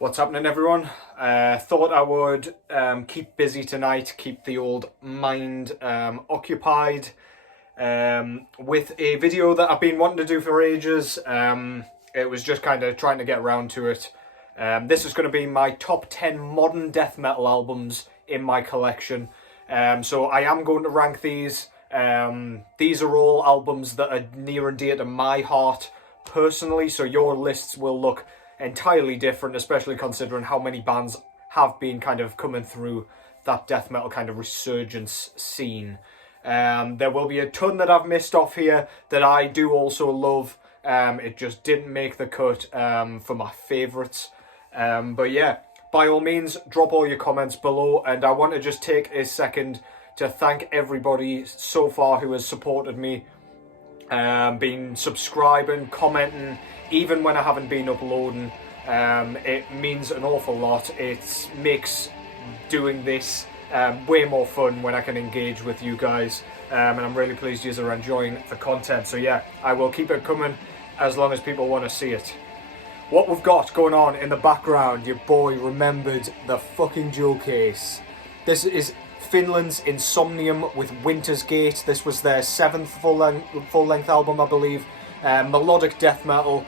What's happening, everyone? Thought I would keep busy tonight, keep the old mind occupied with a video that I've been wanting to do for ages. It was just kind of trying to get around to it. This is going to be my top 10 modern death metal albums in my collection. So I am going to rank these. These are all albums that are near and dear to my heart personally, so your lists will look entirely different, especially considering how many bands have been kind of coming through that death metal kind of resurgence scene. There will be a ton that I've missed off here that I do also love. It just didn't make the cut for my favourites. But yeah, by all means, drop all your comments below, and I want to just take a second to thank everybody so far who has supported me, been subscribing, commenting, even when I haven't been uploading. It means an awful lot. It makes doing this way more fun when I can engage with you guys, and I'm really pleased you are enjoying the content. So yeah, I will keep it coming as long as people want to see it. What we've got going on in the background, your boy remembered the fucking jewel case. This is Finland's Insomnium with Winter's Gate. This was their 7th full-length album, I believe. Melodic death metal.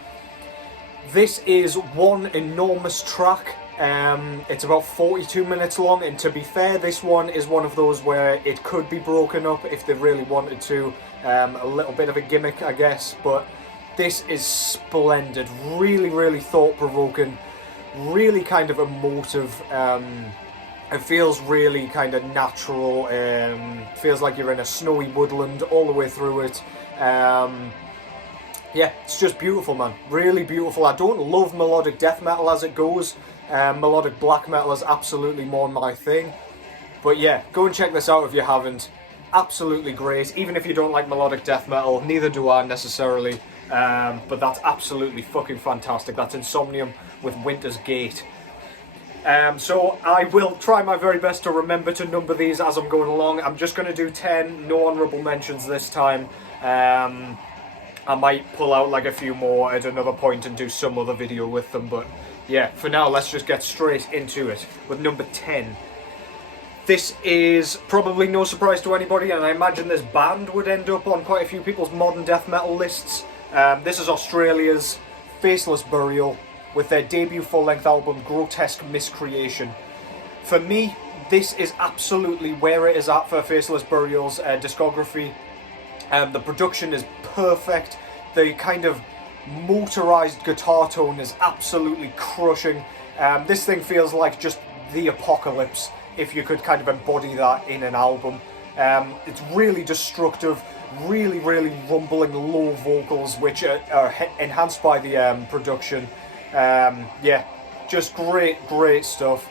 This is one enormous track. It's about 42 minutes long, and to be fair, this one is one of those where it could be broken up if they really wanted to. A little bit of a gimmick, I guess, but this is splendid. Really, really thought-provoking. Really kind of emotive. It feels really kind of natural. Feels like you're in a snowy woodland all the way through it. Yeah, it's just beautiful, man. Really beautiful. I don't love melodic death metal as it goes. Melodic black metal is absolutely more my thing. But yeah, go and check this out if you haven't. Absolutely great. Even if you don't like melodic death metal, neither do I necessarily. But that's absolutely fucking fantastic. That's Insomnium with Winter's Gate. So I will try my very best to remember to number these as I'm going along. I'm just going to do 10, no honourable mentions this time. I might pull out like a few more at another point and do some other video with them, but yeah, for now let's just get straight into it with number 10. This is probably no surprise to anybody, and I imagine this band would end up on quite a few people's modern death metal lists. This is Australia's Faceless Burial with their debut full-length album Grotesque Miscreation. For me, this is absolutely where it is at for Faceless Burial's discography. The production is perfect. The kind of motorized guitar tone is absolutely crushing. This thing feels like just the apocalypse, if you could kind of embody that in an album. It's really destructive, really, really rumbling low vocals, which are enhanced by the production. Yeah, just great stuff.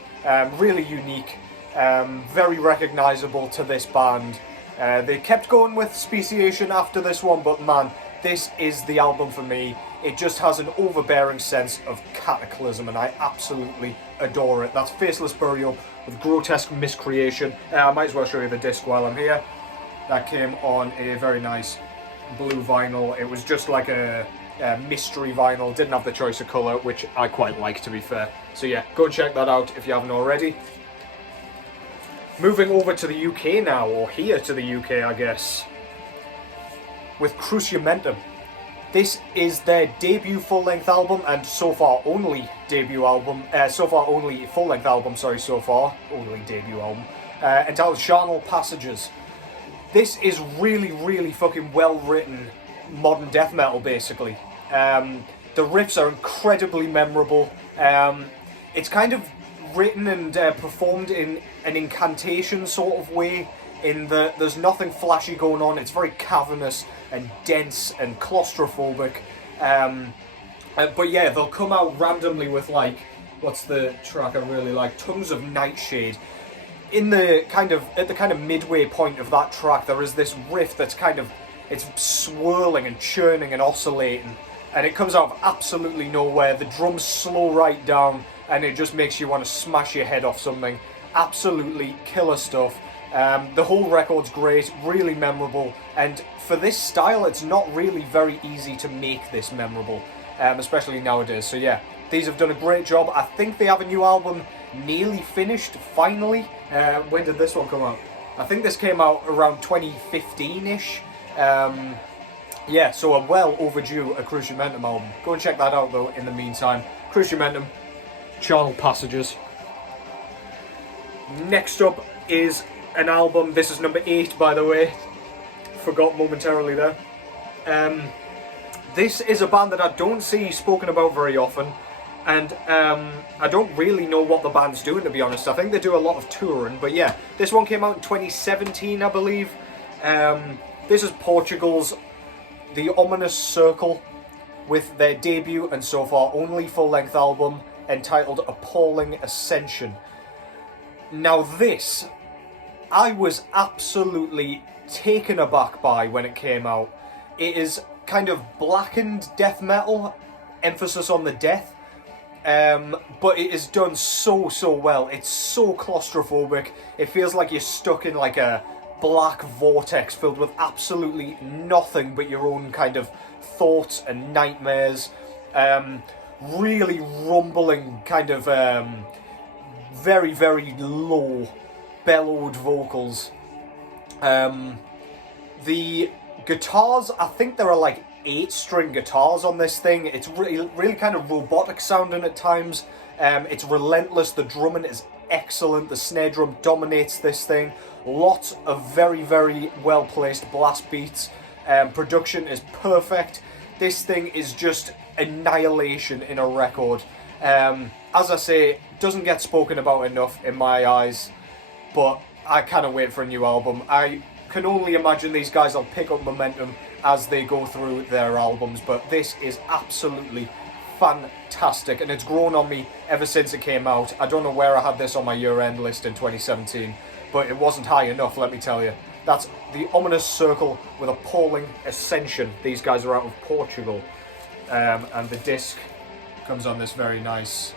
Really unique, very recognizable to this band. They kept going with Speciation after this one, but man, this is the album for me. It just has an overbearing sense of cataclysm, and I absolutely adore it. That's Faceless Burial with Grotesque Miscreation. I might as well show you the disc while I'm here. That came on a very nice blue vinyl. It was just like a mystery vinyl. Didn't have the choice of colour, which I quite like, to be fair. So yeah, go and check that out if you haven't already. Moving over to the UK now, or here to the UK, I guess, with Cruciamentum. This is their debut full-length album, and so far only debut album. Only full-length album. Sorry, so far only debut album. Entitled Charnel Passages. This is really, really fucking well-written modern death metal, basically. The riffs are incredibly memorable. It's kind of written and performed in an incantation sort of way, in that there's nothing flashy going on. It's very cavernous and dense and claustrophobic. But yeah, they'll come out randomly with, like, what's the track I really like? Tongues of Nightshade. At the kind of midway point of that track, there is this riff that's it's swirling and churning and oscillating, and it comes out of absolutely nowhere. The drums slow right down, and it just makes you want to smash your head off something. Absolutely killer stuff. The whole record's great, really memorable, and for this style, it's not really very easy to make this memorable, especially nowadays. So yeah, These have done a great job. I think they have a new album nearly finished, finally. When did this one come out? I think this came out around 2015-ish. Yeah, so a well overdue Cruciamentum album. Go and check that out though in the meantime. Cruciamentum, Charnel Passages. Next up is an album. This is number 8, by the way. Forgot momentarily there. This is a band that I don't see spoken about very often, and I don't really know what the band's doing, to be honest. I think they do a lot of touring, but yeah, this one came out in 2017, I believe. This is Portugal's The Ominous Circle, with their debut and so far only full-length album entitled Appalling Ascension. Now this, I was absolutely taken aback by when it came out. It is kind of blackened death metal, emphasis on the death, but it is done so well. It's so claustrophobic. It feels like you're stuck in like a black vortex filled with absolutely nothing but your own kind of thoughts and nightmares. Really rumbling kind of very low bellowed vocals. The guitars, I think there are like 8-string guitars on this thing. It's really kind of robotic sounding at times. It's relentless. The drumming is excellent. The snare drum dominates this thing. Lots of very well placed blast beats. Production is perfect. This thing is just annihilation in a record. As I say, doesn't get spoken about enough in my eyes, but I cannot wait for a new album. I can only imagine these guys will pick up momentum as they go through their albums, but this is absolutely fantastic, and it's grown on me ever since it came out. I don't know where I had this on my year-end list in 2017, but it wasn't high enough, let me tell you. That's The Ominous Circle with Appalling Ascension. These guys are out of Portugal, and the disc comes on this very nice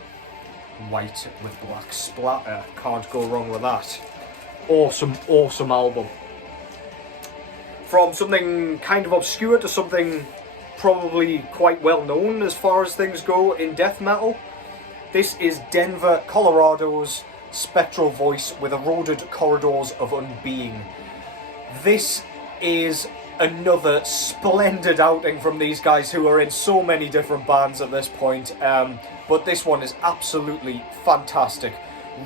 white with black splatter. Can't go wrong with that. Awesome album. From something kind of obscure to something probably quite well known as far as things go in death metal. This is Denver, Colorado's Spectral Voice with Eroded Corridors of Unbeing. This is another splendid outing from these guys who are in so many different bands at this point, but this one is absolutely fantastic.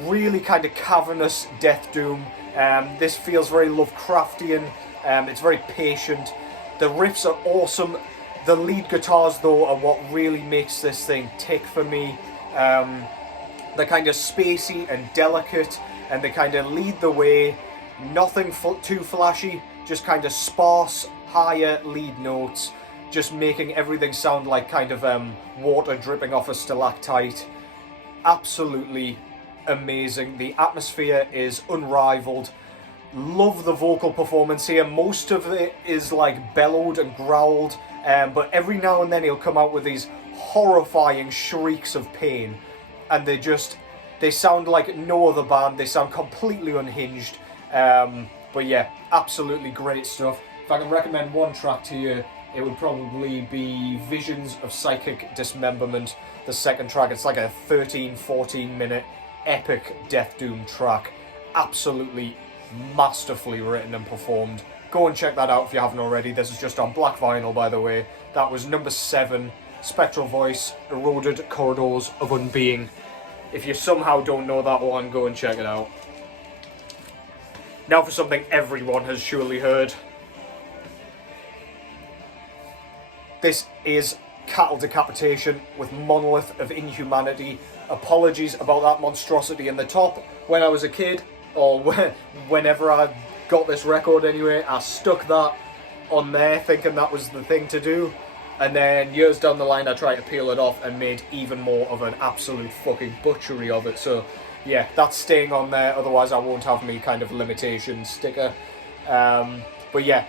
Really kind of cavernous death doom. This feels very Lovecraftian. It's very patient. The riffs are awesome. The lead guitars, though, are what really makes this thing tick for me. They're kind of spacey and delicate, and they kind of lead the way. Nothing too flashy, just kind of sparse, higher lead notes, just making everything sound like kind of water dripping off a stalactite. Absolutely amazing. The atmosphere is unrivaled. Love the vocal performance here. Most of it is like bellowed and growled, but every now and then he'll come out with these horrifying shrieks of pain, and they sound like no other band. They sound completely unhinged. But yeah, absolutely great stuff. If I can recommend one track to you, it would probably be Visions of Psychic Dismemberment, the second track. It's like a 13-14 minute epic death doom track. Absolutely masterfully written and performed. Go and check that out if you haven't already. This is just on black vinyl, by the way. That was number 7, Spectral Voice, Eroded Corridors of Unbeing. If you somehow don't know that one, go and check it out. Now for something everyone has surely heard. This is Cattle Decapitation with Monolith of Inhumanity. Apologies about that monstrosity in the top. When I was a kid, or whenever I got this record anyway, I stuck that on there thinking that was the thing to do, and then years down the line I tried to peel it off and made even more of an absolute fucking butchery of it. So yeah, that's staying on there, otherwise I won't have me kind of limitation sticker. But yeah,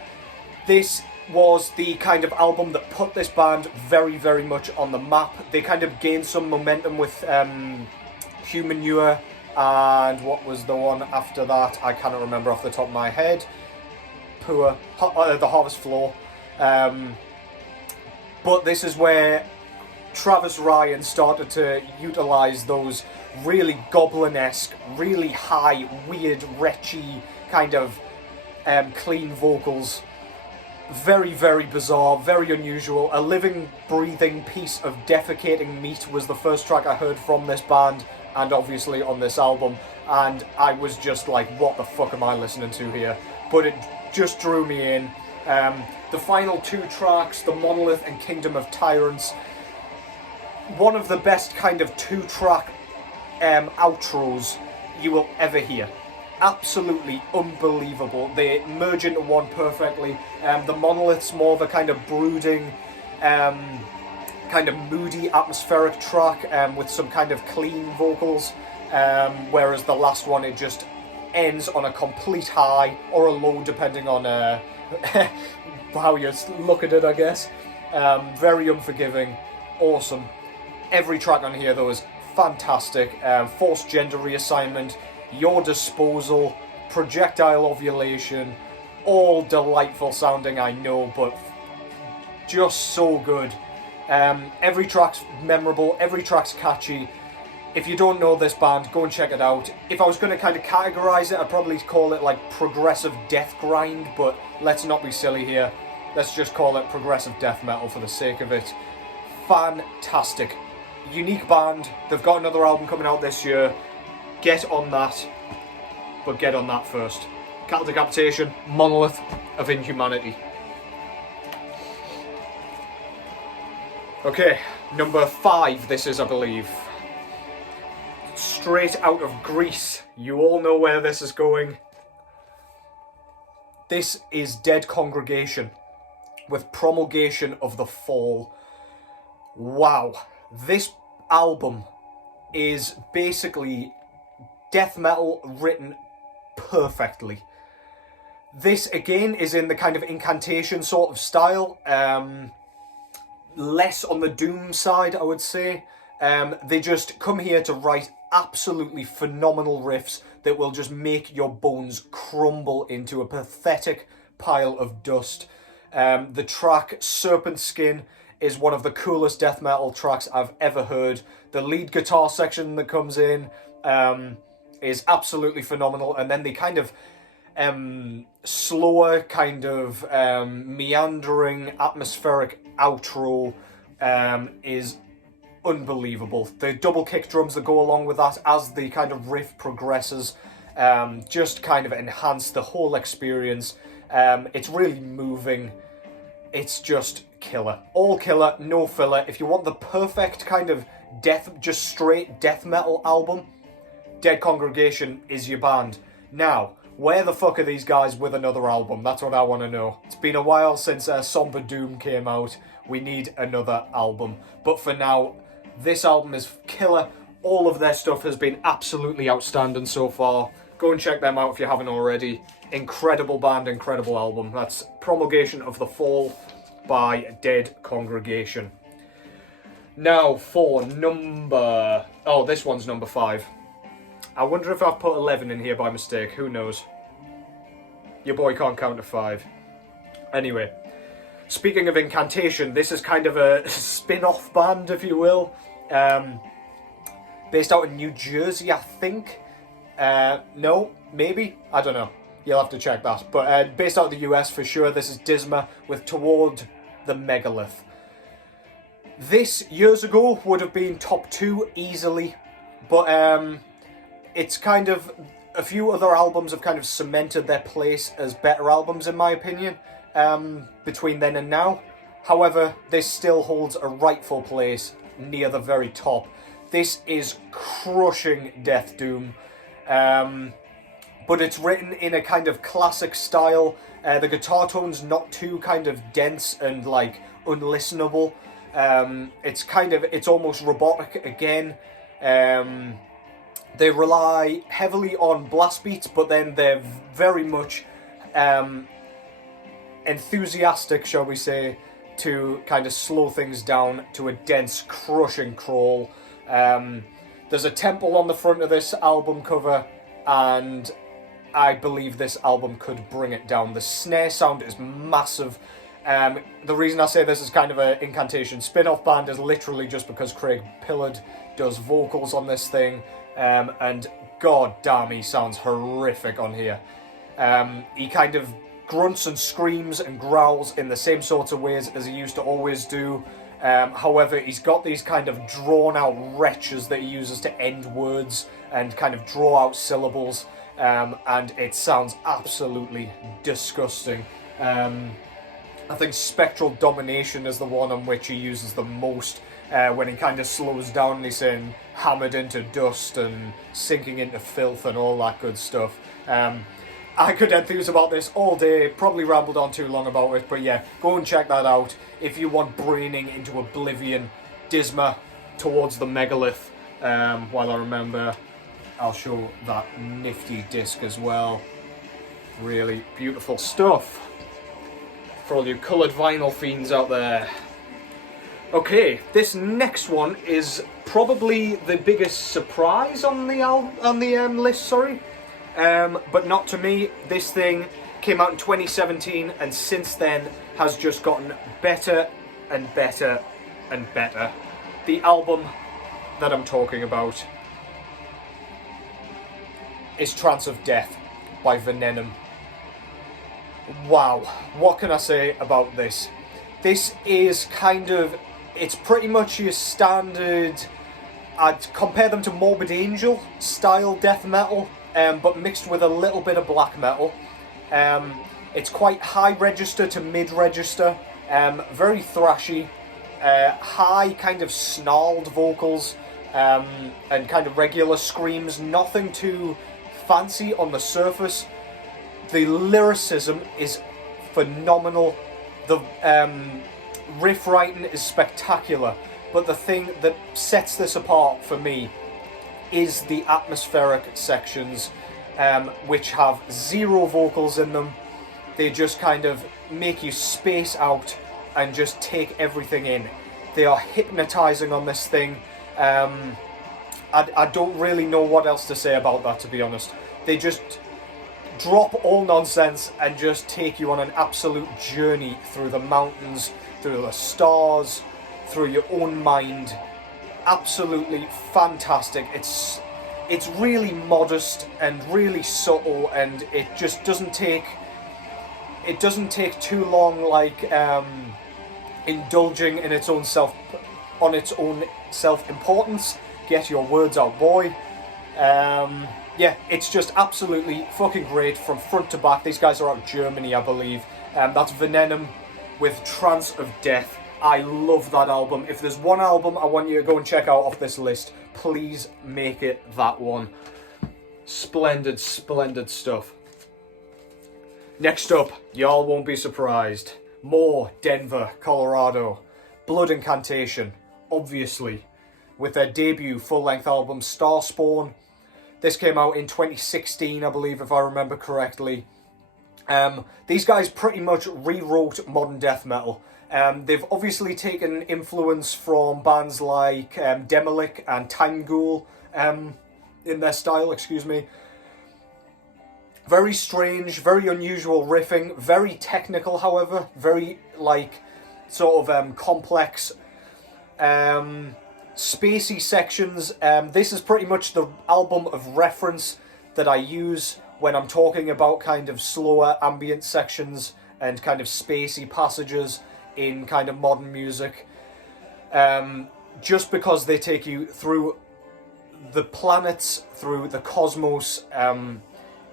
this was the kind of album that put this band very much on the map. They kind of gained some momentum with Human Manure, and what was the one after that? I cannot remember off the top of my head. The Harvest Floor. But this is where Travis Ryan started to utilise those really goblin-esque, really high, weird, retchy kind of clean vocals. Very, very bizarre, very unusual. A living, breathing piece of defecating meat was the first track I heard from this band, and obviously on this album, and I was just like, what the fuck am I listening to here? But it just drew me in. The final two tracks, The Monolith and Kingdom of Tyrants, one of the best kind of two-track outros you will ever hear. Absolutely unbelievable. They merge into one perfectly. The Monolith's more of a kind of brooding, kind of moody, atmospheric track with some kind of clean vocals, whereas the last one, it just ends on a complete high or a low, depending on how you look at it, I guess. Very unforgiving, awesome. Every track on here, though, is fantastic. Forced Gender Reassignment, Your Disposal, Projectile Ovulation, all delightful sounding, I know, but just so good. Every track's memorable, every track's catchy. If you don't know this band, go and check it out. If I was going to kind of categorise it, I'd probably call it like progressive death grind, but let's not be silly here. Let's just call it progressive death metal for the sake of it. Fantastic. Unique band. They've got another album coming out this year. Get on that, but get on that first. Cattle Decapitation, Monolith of Inhumanity. Okay, number 5 this is, I believe. Straight out of Greece. You all know where this is going. This is Dead Congregation with Promulgation of the Fall. Wow. This album is basically death metal written perfectly. This again is in the kind of incantation sort of style, less on the doom side, I would say. They just come here to write absolutely phenomenal riffs that will just make your bones crumble into a pathetic pile of dust. The track Serpent Skin is one of the coolest death metal tracks I've ever heard. The lead guitar section that comes in is absolutely phenomenal, and then the kind of slower, kind of meandering, atmospheric outro is unbelievable. The double kick drums that go along with that as the kind of riff progresses just kind of enhance the whole experience. It's really moving. It's just killer. All killer, no filler. If you want the perfect kind of just straight death metal album, Dead Congregation is your band. Now, where the fuck are these guys with another album? That's what I want to know. It's been a while since Somber Doom came out. We need another album. But for now, this album is killer. All of their stuff has been absolutely outstanding so far. Go and check them out if you haven't already. Incredible band, incredible album. That's Promulgation of the Fall by Dead Congregation. Now for number... Oh, this one's number 5. I wonder if I've put 11 in here by mistake. Who knows? Your boy can't count to 5. Anyway, speaking of incantation, this is kind of a spin-off band, if you will. Based out in New Jersey, I think. No, maybe? I don't know. You'll have to check that. But based out of the US for sure, this is Disma with Toward the Megalith. This, years ago, would have been top 2 easily. But it's kind of... A few other albums have kind of cemented their place as better albums, in my opinion, between then and now. However, this still holds a rightful place near the very top. This is crushing death doom. But it's written in a kind of classic style. The guitar tone's not too kind of dense and like unlistenable. It's almost robotic again. They rely heavily on blast beats, but then they're very much enthusiastic, shall we say, to kind of slow things down to a dense, crushing crawl. There's a temple on the front of this album cover, and I believe this album could bring it down. The snare sound is massive. The reason I say this is kind of an incantation spin-off band is literally just because Craig Pillard does vocals on this thing, and god damn, he sounds horrific on here. He kind of grunts and screams and growls in the same sorts of ways as he used to always do. However, he's got these kind of drawn-out retches that he uses to end words and kind of draw out syllables, and it sounds absolutely disgusting. I think Spectral Domination is the one on which he uses the most, when he kind of slows down and he's saying hammered into dust and sinking into filth and all that good stuff. I could enthuse about this all day, probably rambled on too long about it, but yeah, go and check that out if you want braining into oblivion. Disma towards the megalith. While I remember, I'll show that nifty disc as well. Really beautiful stuff for all you coloured vinyl fiends out there. Okay, this next one is probably the biggest surprise on the list, sorry. But not to me. This thing came out in 2017 and since then has just gotten better and better and better. The album that I'm talking about is Trance of Death by Venenum. Wow, what can I say about this? This is kind of, it's pretty much your standard, I'd compare them to Morbid Angel style death metal, but mixed with a little bit of black metal. It's quite high register to mid register, very thrashy, high kind of snarled vocals, and kind of regular screams, nothing too fancy on the surface. The lyricism is phenomenal, the riff writing is spectacular, but the thing that sets this apart for me is the atmospheric sections, which have zero vocals in them. They just kind of make you space out and just take everything in. They are hypnotizing on this thing. I don't really know what else to say about that, to be honest. They just drop all nonsense and just take you on an absolute journey through the mountains, through the stars, through your own mind. Absolutely fantastic. It's really modest and really subtle, and it just doesn't take too long, like indulging in its own self-importance. Get your words out, boy. Yeah, it's just absolutely fucking great from front to back. These guys are out of Germany, I believe. That's Venenum with Trance of Death. I love that album. If there's one album I want you to go and check out off this list, please make it that one. Splendid, splendid stuff. Next up, y'all won't be surprised. More Denver, Colorado. Blood Incantation, obviously, with their debut full-length album, Starspawn. This came out in 2016, I believe, if I remember correctly. These guys pretty much rewrote modern death metal. They've obviously taken influence from bands like Demolik and Time Ghoul in their style, excuse me. Very strange, very unusual riffing, very technical, however, very, like, sort of complex, spacey sections. This is pretty much the album of reference that I use when I'm talking about kind of slower ambient sections and kind of spacey passages in kind of modern music. Just because they take you through the planets, through the cosmos,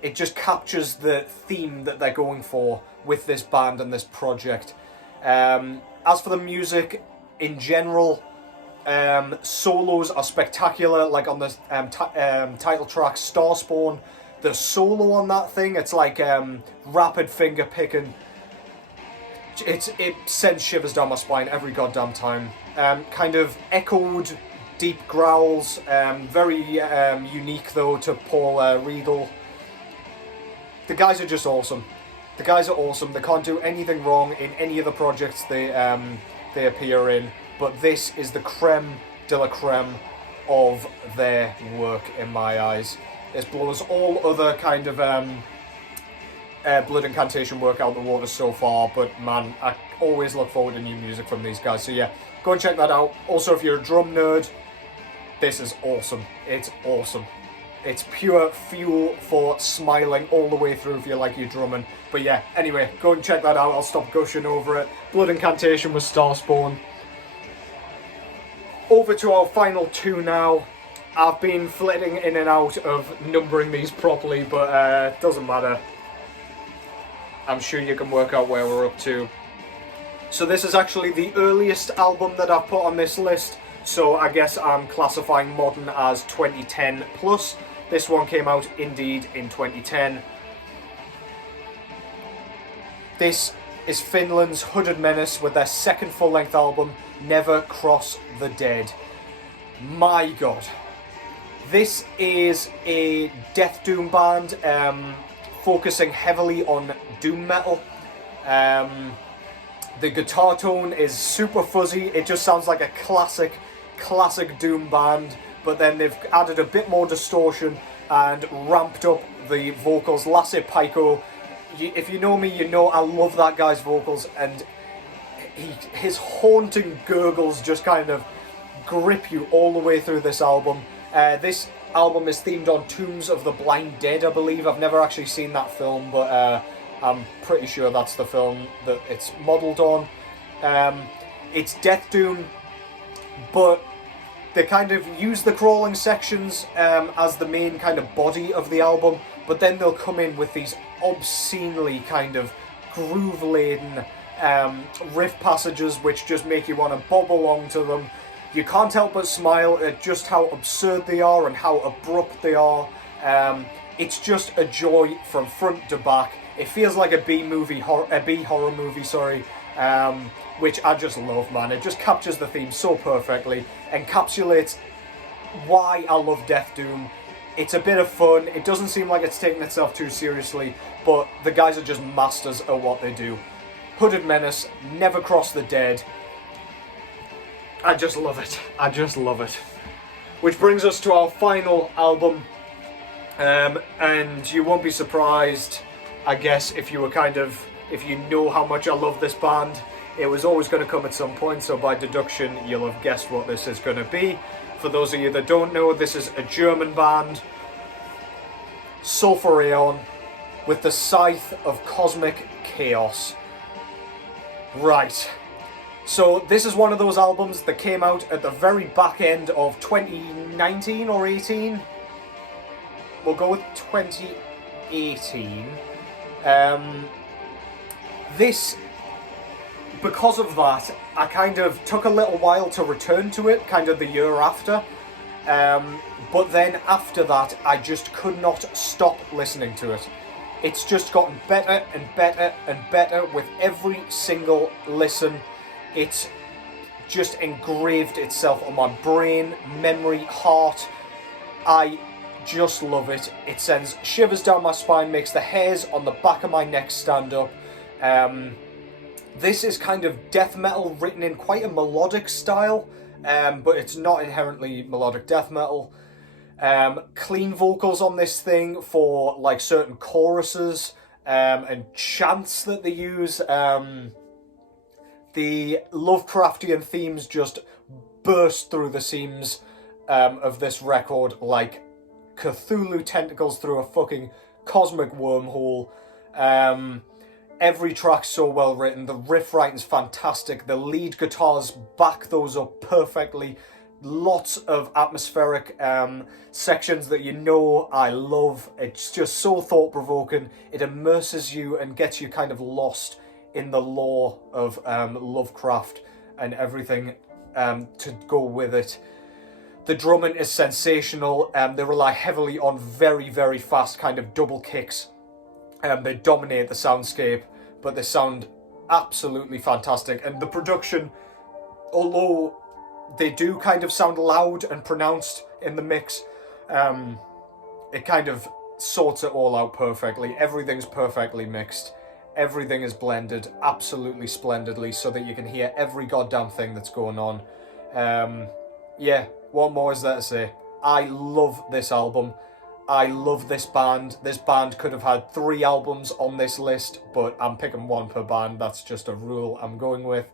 it just captures the theme that they're going for with this band and this project. As for the music in general, solos are spectacular, like on the title track Starspawn. The solo on that thing, it's like rapid finger picking. It sends shivers down my spine every goddamn time. Kind of echoed deep growls, very unique though to Paul Riegel. The guys are just awesome. The guys are awesome. They can't do anything wrong in any of the projects they appear in. But this is the creme de la creme of their work in my eyes. It blows all other kind of Blood Incantation work out the water so far, but man, always look forward to new music from these guys. So yeah, go and check that out. Also, if you're a drum nerd, this is awesome. It's awesome. It's pure fuel for smiling all the way through if you like your drumming. But yeah, anyway, go and check that out. I'll stop gushing over it. Blood Incantation with Starspawn. Over to our final two now. I've been flitting in and out of numbering these properly, but it doesn't matter. I'm sure you can work out where we're up to. So this is actually the earliest album that I've put on this list. So I guess I'm classifying modern as 2010 plus. This one came out indeed in 2010. This is Finland's Hooded Menace with their second full-length album, Never Cross the Dead. My god. This is a death doom band, focusing heavily on doom metal. The guitar tone is super fuzzy. It just sounds like a classic doom band, but then they've added a bit more distortion and ramped up the vocals. Lasse Paikko, if you know me, you know I love that guy's vocals, and his haunting gurgles just kind of grip you all the way through this album. This album is themed on Tombs of the Blind Dead, I believe. I've never actually seen that film, but I'm pretty sure that's the film that it's modelled on. It's death doom, but they kind of use the crawling sections as the main kind of body of the album, but then they'll come in with these obscenely kind of groove-laden riff passages which just make you want to bob along to them. You can't help but smile at just how absurd they are and how abrupt they are. It's just a joy from front to back. It feels like a B horror movie, which I just love, man. It just captures the theme so perfectly, encapsulates why I love Death Doom. It's a bit of fun. It doesn't seem like it's taking itself too seriously, but the guys are just masters at what they do. Hooded Menace, Never Cross the Dead. I just love it. I just love it. Which brings us to our final album. And you won't be surprised, I guess, if you know how much I love this band. It was always going to come at some point, so by deduction, you'll have guessed what this is going to be. For those of you that don't know, this is a German band, Sulfureon, with the Scythe of Cosmic Chaos. Right. So this is one of those albums that came out at the very back end of 2019 or 18. We'll go with 2018. Because of that, I kind of took a little while to return to it, kind of the year after. But then after that, I just could not stop listening to it. It's just gotten better and better and better with every single listen. It's just engraved itself on my brain, memory, heart. I just love it. It sends shivers down my spine, makes the hairs on the back of my neck stand up. This is kind of death metal written in quite a melodic style, but it's not inherently melodic death metal. Clean vocals on this thing for like certain choruses and chants that they use. The Lovecraftian themes just burst through the seams of this record like Cthulhu tentacles through a fucking cosmic wormhole. Every track's so well written, the riff writing's fantastic, the lead guitars back those up perfectly. Lots of atmospheric sections that you know I love. It's just so thought-provoking. It immerses you and gets you kind of lost in the lore of Lovecraft and everything to go with it. The drumming is sensational. They rely heavily on very, very fast kind of double kicks. They dominate the soundscape, but they sound absolutely fantastic. And the production, although they do kind of sound loud and pronounced in the mix, it kind of sorts it all out perfectly. Everything's perfectly mixed. Everything is blended absolutely splendidly so that you can hear every goddamn thing that's going on. Yeah, what more is there to say? I love this album. I love this band. This band could have had 3 albums on this list, but I'm picking 1 per band. That's just a rule I'm going with.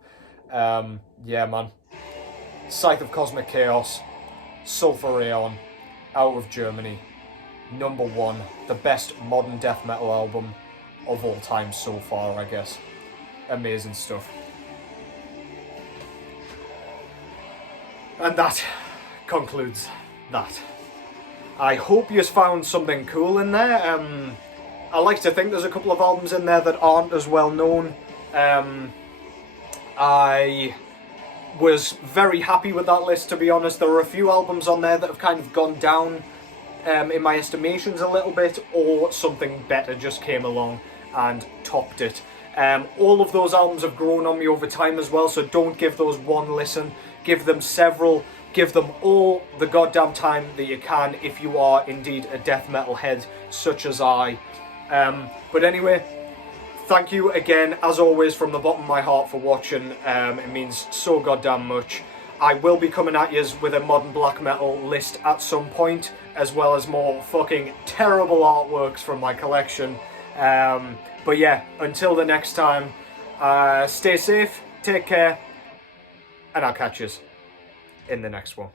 Yeah, man. Scythe of Cosmic Chaos, Sulphur Aeon, out of Germany. Number 1. The best modern death metal album of all time so far, I guess. Amazing stuff. And that concludes that. I hope you found something cool in there. I like to think there's a couple of albums in there that aren't as well known. I was very happy with that list, to be honest. There were a few albums on there that have kind of gone down in my estimations a little bit, or something better just came along and topped it. All of those albums have grown on me over time as well, so don't give those one listen. Give them several. Give them all the goddamn time that you can if you are indeed a death metal head such as I. But anyway, thank you again, as always, from the bottom of my heart for watching. It means so goddamn much. I will be coming at you with a modern black metal list at some point, as well as more fucking terrible artworks from my collection. But yeah, until the next time, stay safe, take care, and I'll catch you in the next one.